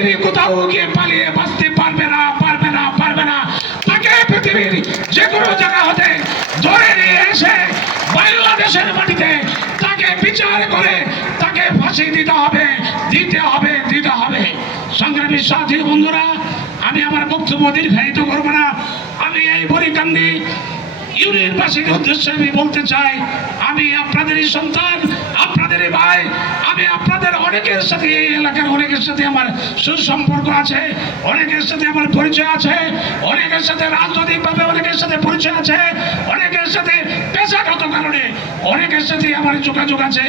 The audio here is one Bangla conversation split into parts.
পৃথিবীর কোথাও গিয়ে পালিয়ে বাঁচতে পারবে না, পারবে না, পারবে না। তাকে পৃথিবীর যে কোনো জায়গা হতে ধরে নিয়ে এসে বাংলাদেশের মাটিতে তাকে বিচার করে তাকে ফাঁসি দিতে হবে, দিতে হবে, দিতে হবে। সংগ্রামী সাথী বন্ধুরা, আমি আমার বক্তব্য দীর্ঘায়িত করব না। আমি এই বরিকান্দি ইউনিয়নবাসীর উদ্দেশ্যে আমি বলতে চাই, আমি আপনাদেরই সন্তান, আপনাদেরই ভাই। আমি আপনাদের অনেকের সাথে, এই এলাকার অনেকের সাথে আমার সুসম্পর্ক আছে, অনেকের সাথে আমার পরিচয় আছে, অনেকের সাথে রাজনৈতিকভাবে অনেকের সাথে পরিচয় আছে, অনেকের সাথে পেশাগত কারণে অনেকের সাথে আমার যোগাযোগ আছে,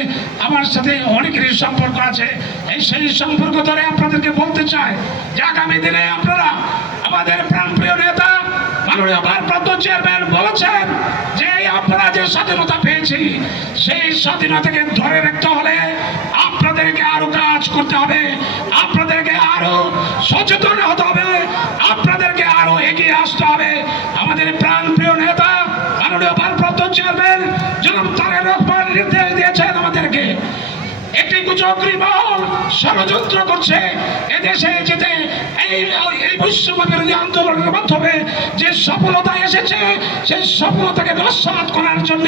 আমার সাথে অনেকেরই সম্পর্ক আছে। সেই সম্পর্ক ধরে আপনাদেরকে বলতে চাই যে আগামী দিনে আপনারা আমাদের প্রাণপ্রিয় নেতা মাননীয় ভারপ্রাপ্ত চেয়ারম্যান বলেছেন যে আপনারা যে স্বাধীনতা পেয়েছি সেই স্বাধীনতাকে ধরে রাখতে হলে আপনাদেরকে আরো কাজ করতে হবে, আপনাদেরকে আরো সচেতন হতে হবে, আপনাদেরকে আরো এগিয়ে আসতে হবে। আমাদের প্রাণপ্রিয় নেতা মাননীয় ভারপ্রাপ্ত চেয়ারম্যান জনাব তারেক রহমান নির্দেশ দিয়েছেন আমাদেরকে। একটি কুচক্রী মহল ষড়যন্ত্র করছে এদেশে যেতে, এই বৈষম্য বিরোধী আন্দোলনের মাধ্যমে যে সফলতা এসেছে সেই সফলতাকে নস্যাৎ করার জন্য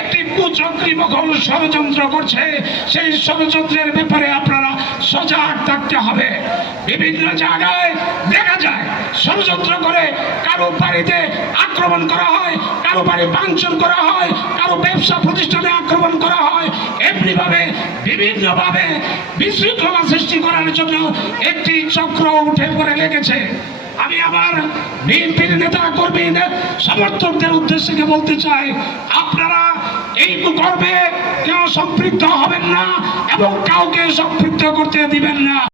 একটি কুচক্রী মহল ষড়যন্ত্র করছে। সেই ষড়যন্ত্রের ব্যাপারে আপনারা সজাগ থাকতে হবে। বিভিন্ন জায়গায় দেখা যায় ষড়যন্ত্র করে কারো বাড়িতে আক্রমণ করা হয়, কারো বাড়ি ভাঙচুর করা হয়, কারো ব্যবসা প্রতিষ্ঠানে আক্রমণ করা হয়। এমনিভাবে বিভিন্নভাবে বিশৃঙ্খলা সৃষ্টি করার জন্য একটি চক্র উঠে পড়ে লেগেছে। আমি আমার বিএনপির নেতা কর্মী সমর্থকদের উদ্দেশ্যে বলতে চাই, আপনারা এই কুকর্মে কেউ সম্পৃক্ত হবেন না এবং কাউকে সম্পৃক্ত করতে দিবেন না।